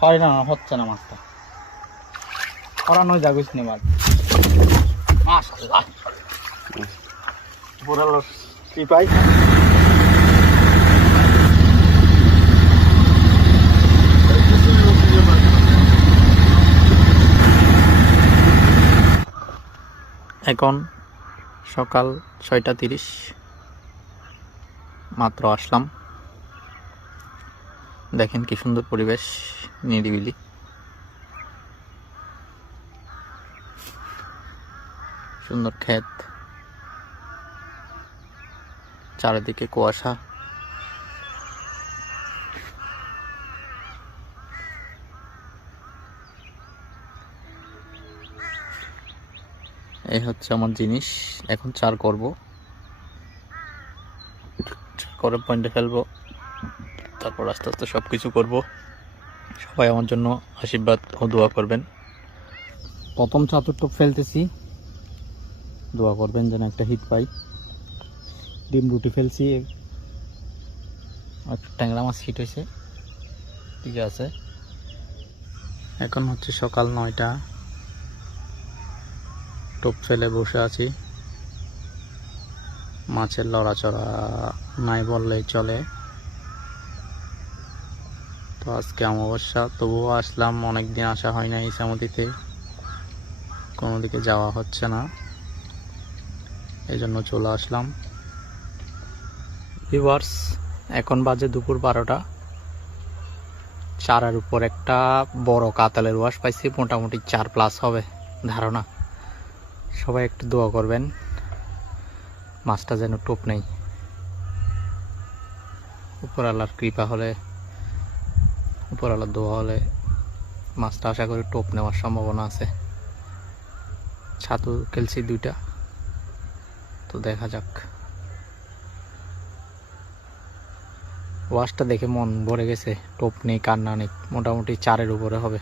হয় না হচ্ছে না মাছটা। করানো যাগুস নি মাছ মাশাআল্লাহ। পুরালো কি পাই? এখন সকাল ছয়টা তিরিশ। মাত্র আসলাম। দেখেন কি সুন্দর পরিবেশ। নিরিবিলি। সুন্দর ক্ষেত। চারিদিকে কুয়াশা। এই হচ্ছে আমার জিনিস। এখন চার করব। করে পয়েন্টে ফেলব। তারপর আস্তে আস্তে সব কিছু করব। সবাই আমার জন্য আশীর্বাদ ও দোয়া করবেন। প্রথম চাতুর্টুক ফেলতেছি। দোয়া করবেন যেন একটা হিট পাই। ডিম রুটি ফেলছি। ট্যাংরা মাছ হিট হয়েছে। ঠিক আছে। এখন হচ্ছে সকাল নয়টা। টোপ ফেলে বসে আছি। মাছের লড়াচড়া নাই বললেই চলে। তো আজকে অমাবস্যা, তবুও আসলাম। অনেক দিন আসা হয় না ইসামতিতে কোনো দিকে যাওয়া হচ্ছে না। এই জন্য চলে আসলাম। ভিভার্স এখন বাজে দুপুর বারোটা। চারের উপর একটা বড় কাতালের ওয়াশ পাইছি, মোটামুটি চার প্লাস হবে ধারণা। সবাই একটু দোয়া করবেন, মাছটা যেন টোপ নেই। উপর আল্লাহর কৃপা হলে উপর আল্লাহর দোয়া হলে মাছটা আশা করি টোপ নেওয়ার সম্ভাবনা আছে। ছাতু খেলছি দুইটা। তো দেখা যাক। ওয়াশটা দেখে মন ভরে গেছে, টোপ নেই, কান্না নেই, মোটামুটি চারের উপরে হবে।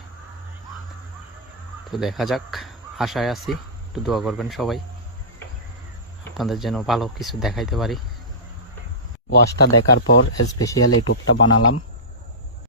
তো দেখা যাক, আশায় আছি, একটু দোয়া করবেন সবাই। আপনাদের যেন ভালো কিছু দেখাইতে পারি। ওয়াশটা দেখার পর স্পেশাল এই টোপটা বানালাম।